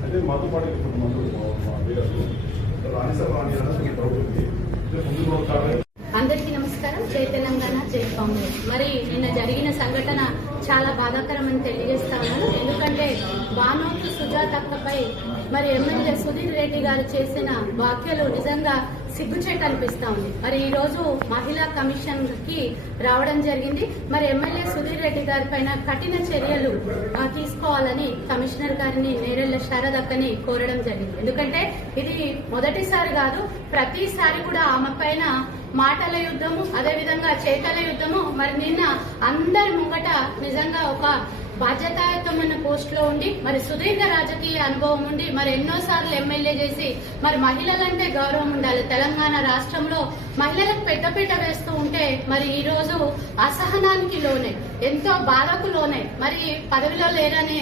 అయితే మాతో పాటు ఇప్పుడు మంత్రులు మా మా లీడర్లు రాణి సార్ రాణి అనేది ప్రభుత్వం అందరికీ నమస్కారం జై తెలంగాణ జై కాంగ్రెస్ మరి నిన్న జరిగిన సంఘటన చాలా బాధాకరమని తెలియజేస్తా ఉన్నాను ఎందుకంటే బానోతు సుజాతక్కపై మరి ఎమ్మెల్యే సుధీర్ రెడ్డి గారు చేసిన వ్యాఖ్యలు నిజంగా సిగ్గుచేట అనిపిస్తా ఉంది. మరి ఈ రోజు మహిళా కమిషన్కి రావడం జరిగింది. మరి ఎమ్మెల్యే సుధీర్ రెడ్డి గారి పైన కఠిన చర్యలు తీసుకోవాలని కమిషనర్ గారిని నేరెళ్ళ శారదక్కని కోరడం జరిగింది. ఎందుకంటే ఇది మొదటిసారి కాదు ప్రతిసారి కూడా ఆమె పైన మాటల యుద్ధము అదేవిధంగా చేతల యుద్ధము. మరి నిన్న అందరి ముంగట నిజంగా ఒక బాధ్యతాయుతమైన పోస్ట్లో ఉండి మరి సుదీర్ఘ రాజకీయ అనుభవం ఉండి మరి ఎన్నో సార్లు ఎమ్మెల్యే చేసి మరి మహిళలంటే గౌరవం ఉండాలి. తెలంగాణ రాష్ట్రంలో మహిళలకు పెద్దపీట వేస్తూ ఉంటే మరి ఈ రోజు అసహనానికి లోనే ఎంతో బాధకు లోనే మరి పదవిలో లేరనే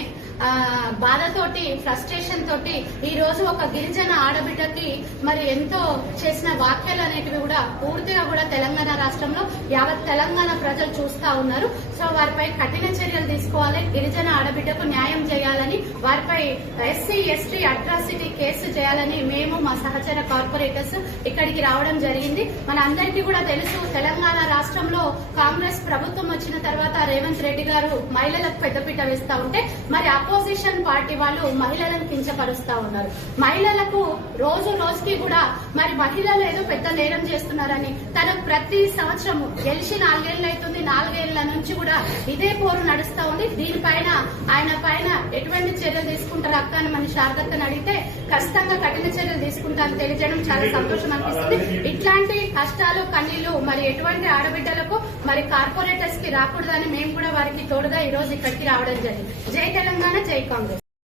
బాధతోటి ఫ్రస్ట్రేషన్ తోటి ఈ రోజు ఒక గిరిజన ఆడబిడ్డకి మరి ఎంతో చేసిన వ్యాఖ్యలు అనేటివి కూడా పూర్తిగా కూడా తెలంగాణ రాష్ట్రంలో యావత్ తెలంగాణ ప్రజలు చూస్తా ఉన్నారు. సో వారిపై కఠిన చర్యలు తీసుకోవాలి. గిరిజన ఆడబిడ్డకు న్యాయం చేయాలని వారిపై ఎస్సీ ఎస్టీ అట్రాసిటీ కేసు చేయాలని మేము మా సహచర కార్పొరేటర్స్ ఇక్కడికి రావడం జరిగింది. మన అందరికీ కూడా తెలుసు తెలంగాణ రాష్ట్రంలో కాంగ్రెస్ ప్రభుత్వం తర్వాత రేవంత్ రెడ్డి గారు మహిళలకు పెద్దపీట వేస్తా ఉంటే మరి అపోజిషన్ పార్టీ వాళ్ళు మహిళలను కించపరుస్తా ఉన్నారు. మహిళలకు రోజు రోజుకి కూడా మరి మహిళలు ఏదో పెద్ద నేరం చేస్తున్నారని తను ప్రతి సంవత్సరం గెలిచి నాలుగేళ్ళు అవుతుంది నాలుగేళ్ళ నుంచి కూడా ఇదే పోరు నడుస్తా ఉంది. దీనిపైన ఆయన పైన ఎటువంటి చర్యలు తీసుకుంటారు? అక్క అని మన శారదత్తని అడిగితే ఖచ్చితంగా కఠిన చర్యలు తీసుకుంటారని తెలియజేయడం చాలా సంతోషం అనిపిస్తుంది. ఇట్లాంటి కష్టాలు కన్నీళ్ళు మరి ఎటువంటి ఆడబిడ్డలకు మరి కార్పొరేటర్స్కి రాకూడదని మేము కూడా వారికి తోడుగా ఈ రోజు ఇక్కడికి రావడం జరిగింది. జై తెలంగాణ జై కాంగ్రెస్.